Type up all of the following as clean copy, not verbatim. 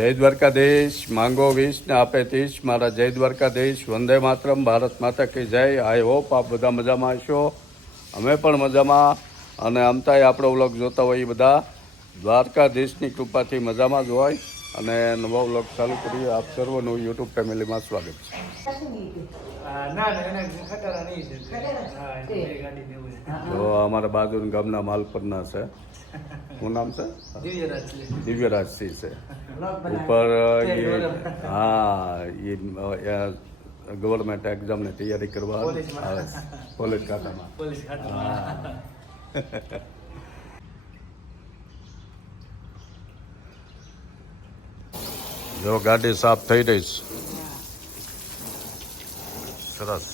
જય દ્વારકાધીશ, માંગો 20 ને આપે 30। મારા જય દ્વારકાધીશ, વંદે માતરમ, ભારત માતા કી જય। આઈ હોપ આપ બધા મજામાં હશો, અમે પણ મજામાં। અને આમતાય આપણો વ્લોગ જોતા હોય એ બધા દ્વારકાધીશની કૃપાથી મજામાં જ હોય। અને નવો વ્લોગ ચાલુ કરીએ। આપ સર્વનું યુટ્યુબ ફેમિલીમાં સ્વાગત છે। તો અમારા બાજુના ગામના માલપરના છે, શું નામ છે? દિવ્યરાજસિંહ છે ઉપર। હા, એ ગવર્મેન્ટ એક્ઝામની તૈયારી કરવા પોલીસ ખાતામાં। જો ગાડી સાફ થઈ રહી છે, સરસ।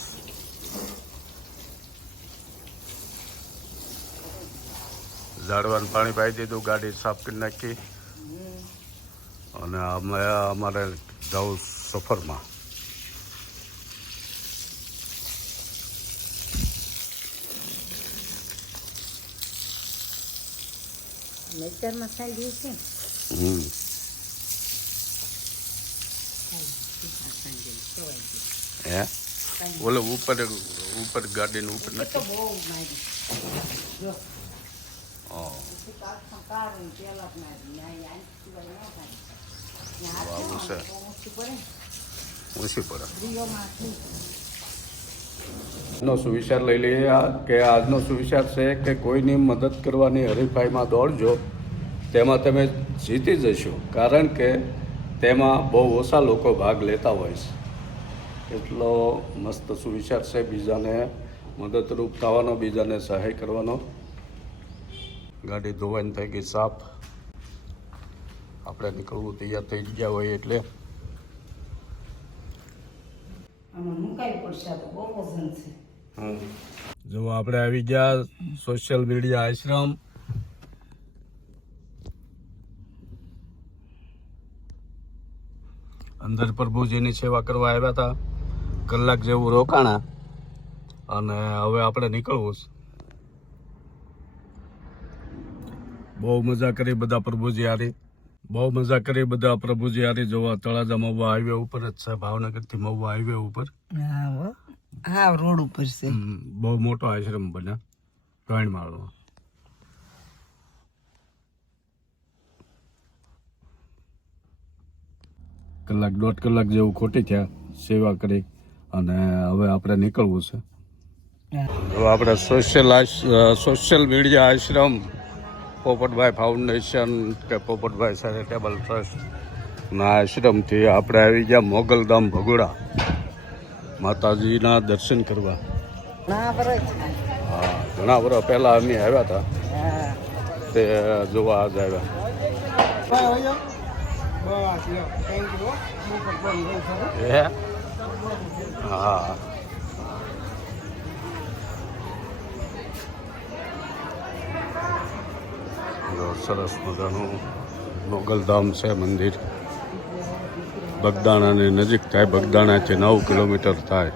ઝાડવાનું પાણી પાઈ દીધું, ગાડી સાફ કરી નાખી। અને અમે અમારે જવું સફરમાં। હે ઓલે ઉપર ગાડીને ઉપર નથી। આવું છે, ઓછી પડે। આજનો સુવિચાર લઈ લઈએ કે આજનો સુવિચાર છે કે કોઈની મદદ કરવાની હરીફાઈમાં દોડજો, તેમાં તમે જીતી જશો। કારણ કે તેમાં બહુ ઓછા લોકો ભાગ લેતા હોય છે। એટલો મસ્ત સુવિચાર છે, બીજાને મદદરૂપ થવાનો, બીજાને સહાય કરવાનો। ગાડી ધોવાની થઈ ગઈ સાફ, આપણે નીકળવું તૈયાર થઈ ગયા હોય એટલે જો આપણે આવી ગયા સોશિયલ મીડિયા આશ્રમ। અંદર પ્રભુજીની સેવા કરવા આવ્યા હતા, કલાક જેવું રોકાણા અને હવે આપણે નીકળવું છે। બહુ મજા કરી બધા પ્રભુજી હારી, બહુ મજા કરી બધા પ્રભુજી હારી। જોવા તળાજા મહુવા હાઈવે ઉપર જ છે, ભાવનગરથી મહુવા હાઈવે ઉપર। હા, રોડ ઉપર છે। બહુ મોટો આશ્રમ બન્યા, 3 માળનો। કલાક 1.5 કલાક જેવું ખોટી થયા સેવા કરી અને હવે આપણે નીકળવું છે। જો આપણે સોશિયલ મીડિયા આશ્રમ, પોપટભાઈ ફાઉન્ડેશન કે પોપટભાઈ ચેરિટેબલ ટ્રસ્ટના આશ્રમથી આપણે આવી ગયા મોગલધામ ભગોડા માતાજીના દર્શન કરવા। હા, ઘણા વર્ષ પહેલા અમે આવ્યા હતા, તે જોવા આજ આવ્યા। હા, સરસ મજાનું મોગલધામ છે મંદિર। બગદાણાની નજીક થાય, બગદાણાથી 9 કિલોમીટર થાય।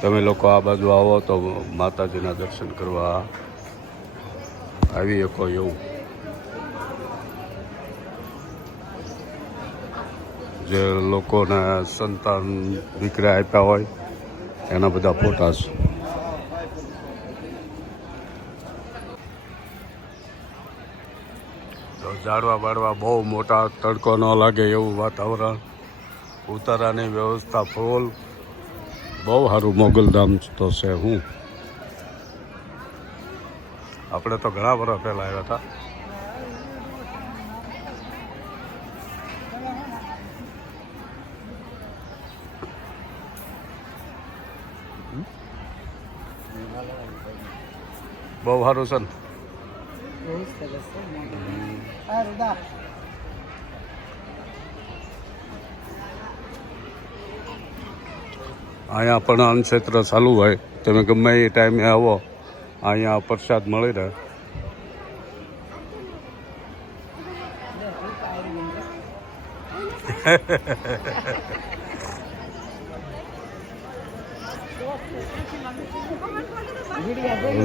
તમે લોકો આ બાજુ આવો તો માતાજીના દર્શન કરવા આવી શકો એવું। જે લોકોને સંતાન દીકરા આપ્યા હોય એના બધા ફોટા છે। ઝાડવા બાળવા બહુ મોટા, તડકો ન લાગે એવું વાતાવરણ, ઉતારાની વ્યવસ્થા ફૂલ, બહુ સારું મોગલધામ તો છે। હું આપણે તો ઘણા વર્ષ પહેલા આવ્યા હતા। બહુ સારું છે ને? અહીંયા પણ અન્નક્ષેત્ર ચાલુ હોય, તમે ગમે એ ટાઈમે આવો, અહીંયા પ્રસાદ મળી રહે।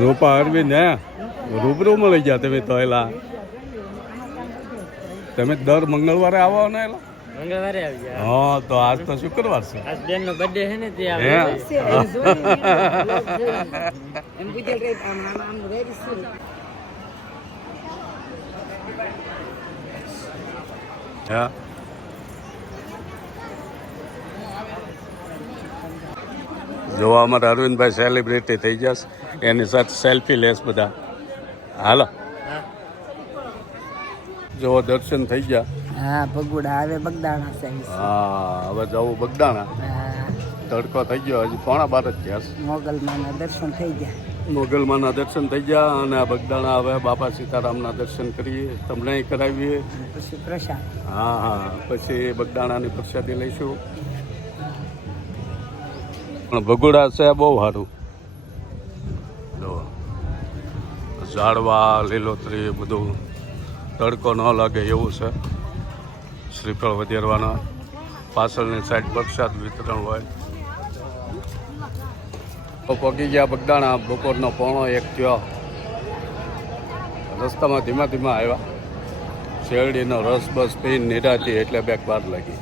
રૂપા અરવિંદ હે રૂબરૂમાં લઈ ગયા તમે તો એલા તમે દર મંગળવારે આવો ને એલા? મંગળવારે આવી જાય. હા, તો આજ તો શુક્રવાર છે. આજ બેનનો બર્થડે છે ને તે હે? આવે. એમ પૂછે કે આમ આમ આમ રેડી છે. હા, જો અમારા અરવિંદભાઈ સેલિબ્રિટી થઈ જશે, એની સાથે સેલ્ફી લેસ બધા. હાલો, જો દર્શન થઈ ગયા. હા ભગુડા હવે બગદાણા છે. હા, હવે જવું બગદાણા. હા તડકો થઈ ગયો, હજી 11:30 જ થયા છે. મોગલમાના દર્શન થઈ ગયા. મોગલમાના દર્શન થઈ ગયા અને આ બગદાણા હવે બાપા સીતારામના દર્શન કરીએ, તમને કરાવીએ. પછી પ્રસાદ. હા હા, પછી બગદાણાની પ્રસાદી લઈશું. પણ ભગોડા છે બહુ સારું. જો ઝાડવા લીલોતરી બધું, તડકો ન લાગે એવું છે. શ્રીફળ વધેરવાના, પાછળની સાઈડ પ્રસાદ વિતરણ હોય. તો પગી ગયા બગદાણા, બપોરનો 1:45 થયો. રસ્તામાં ધીમા ધીમા આવ્યા. શેરડીનો રસ બસ પીને નિરાતી એટલે 2 લાગી.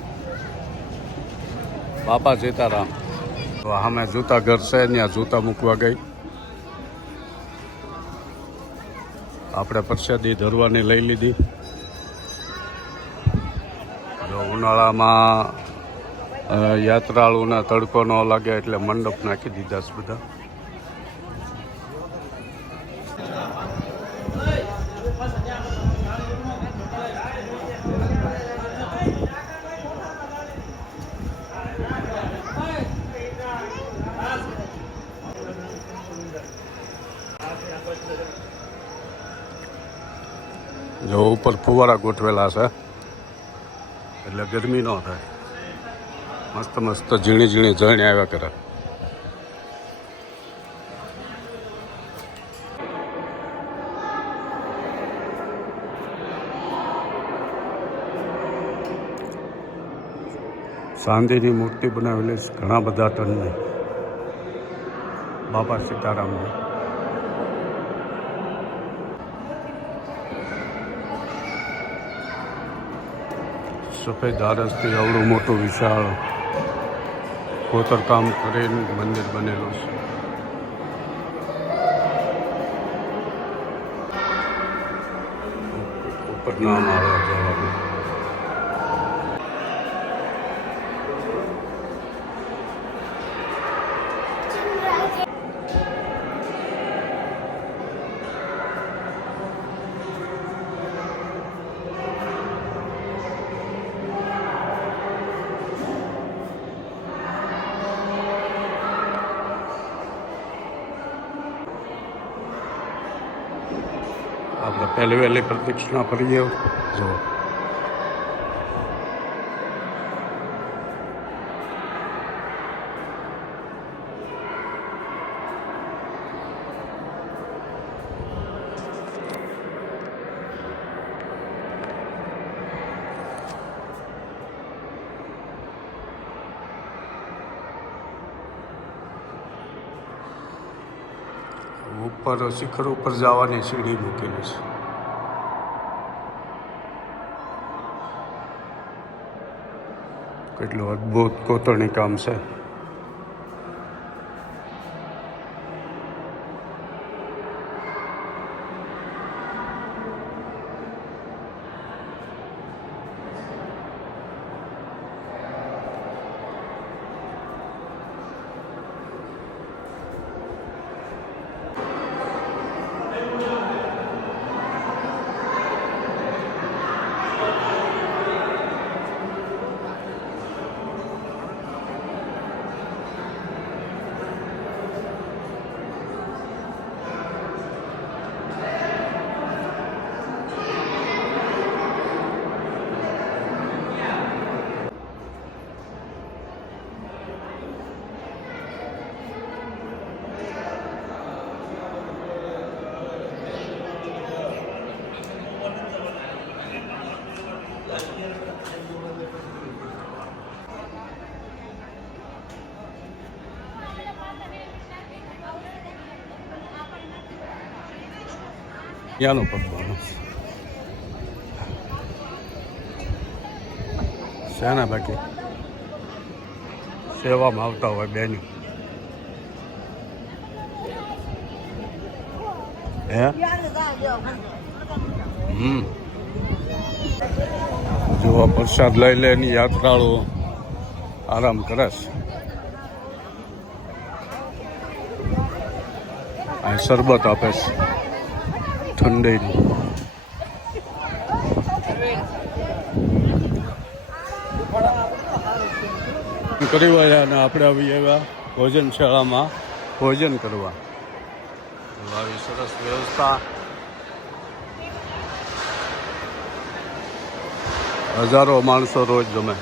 બાપા સીતારામ. તો સામે જૂતા ઘર છે, ત્યાં જૂતા મૂકવા ગઈ. આપણે પ્રસાદી ધરવાની લઈ લીધી. જો ઉનાળામાં યાત્રાળુના તડકો ન લાગે એટલે મંડપ નાખી દીધા છે બધા. જો ઉપર ફુવારા ગોઠવેલા છે એટલે ગરમી ન થાય. મસ્ત મસ્ત ઝીણી ઝીણી ઝરણી આવ્યા કરે. ચાંદીની મૂર્તિ બનાવેલી છે ઘણા બધા ટનની, બાપા સીતારામની. સફેદ આરસથી અવડું મોટું વિશાળ કોતરકામ કરીને મંદિર બનેલું છે. ઉપરના માળા જવાનું. આપણે પહેલી વહેલી પ્રદક્ષિણા કરીએ. જો ઉપર શિખર ઉપર જવાની સીડી મૂકેલી છે. કેટલું અદ્ભુત કોતરણી કામ છે. ત્યાંનો પગવાનો છે ને બાકી સેવામાં આવતા હોય બેની હે જો પ્રસાદ લઈ લે એની યાત્રાળુ આરામ કરે છે. આ શરબત આપે છે ઠંડીની. કરી હોય અને આપણે આવી એવા ભોજનશાળામાં ભોજન કરવા આવી સરસ વ્યવસ્થા. હજારો માણસો રોજ જમે.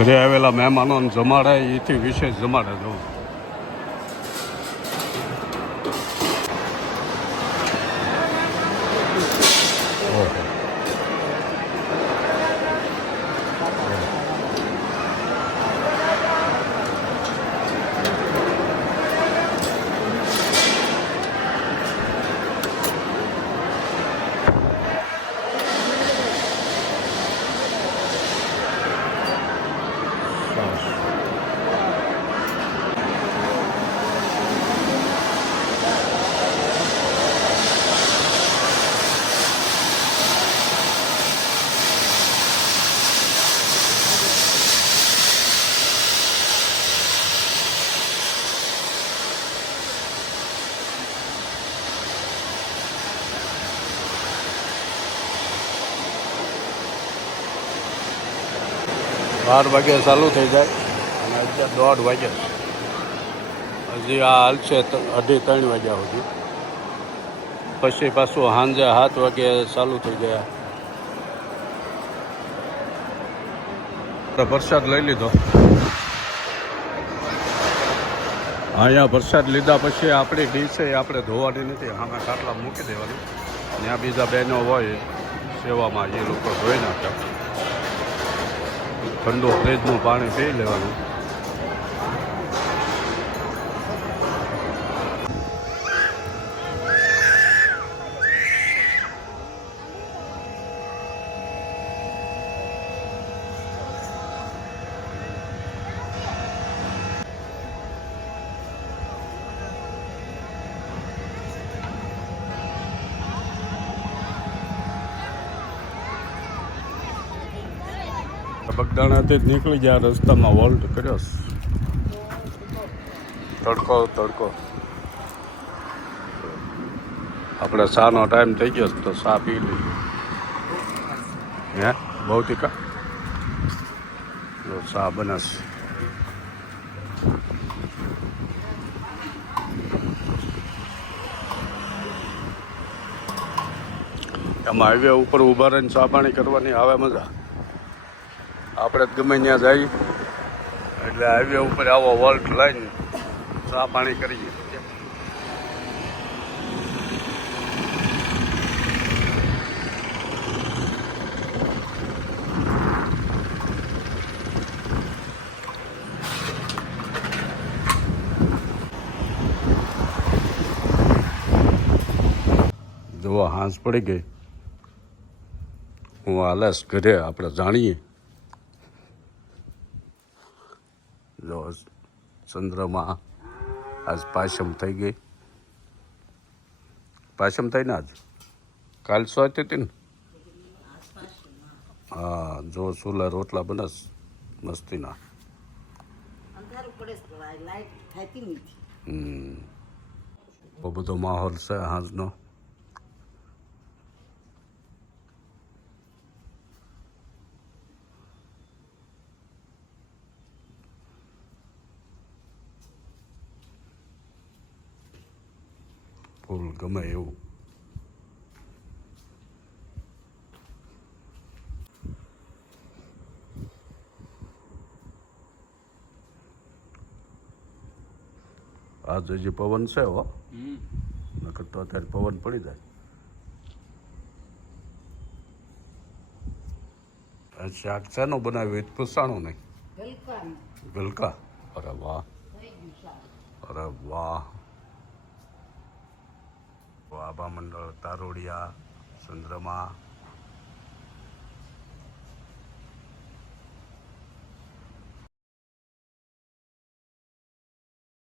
ઘરે આવેલા મહેમાનોને જમાડે એથી વિશેષ જમાડે જો. ઓહો. બાર વાગે ચાલુ થઈ જાય અને અત્યારે 1:30 વાગે હજી આ હાલશે 2:30 વાગ્યા સુધી. પછી પાછું સાંજે 7 વાગે ચાલુ થઈ ગયા. પ્રસાદ લઈ લીધો. અહીંયા પ્રસાદ લીધા પછી આપણી ડીશ આપણે ધોવાની નથી, આમાં ખાટલા મૂકી દેવાની. ત્યાં બીજા બહેનો હોય સેવામાં એ લોકો ધોઈ નાખે. ઠંડુ ફ્રીજનું પાણી પી લેવાનું. બગદાણાથી જ નીકળી ગયા, રસ્તામાં વોલ્ટ કર્યો. તડકો તડકો. આપણે ચાનો ટાઈમ થઈ ગયો તો ચા પી લઈએ. હે ભૌતિકા ચા બનાસ. એમાં હાઈવે ઉપર ઊભા રહીને ચા પાણી કરવાની આવે મજા. આપણે ગમે ત્યાં જઈએ એટલે હાઈવે ઉપર આવો વોલ્ટ લઈને ચા પાણી કરીએ. જો હાંસ પડી ગઈ, હું હાલેશ ઘરે. આપણે જાણીએ જો ચંદ્રમાં આજ પાયસમ થઈ ગઈ. પાયસમ થઈ ને આજ કાલ સોતી હતી ને. હા જો ચૂલા રોટલા બનસ મસ્તીના. બહુ બધો માહોલ છે હાજનો. ફૂલ ગમે એવું. આજ હજી પવન છે હો, નકર તો અત્યારે પવન પડી જાય. શાક શેનું બનાવ્યું એ પૂછાણું નહીં ગલકાનું ગલકા અરે વાહ થઈ ગયું શાક. અરે વાહ આભા મંડળ તારોડિયા ચંદ્રમા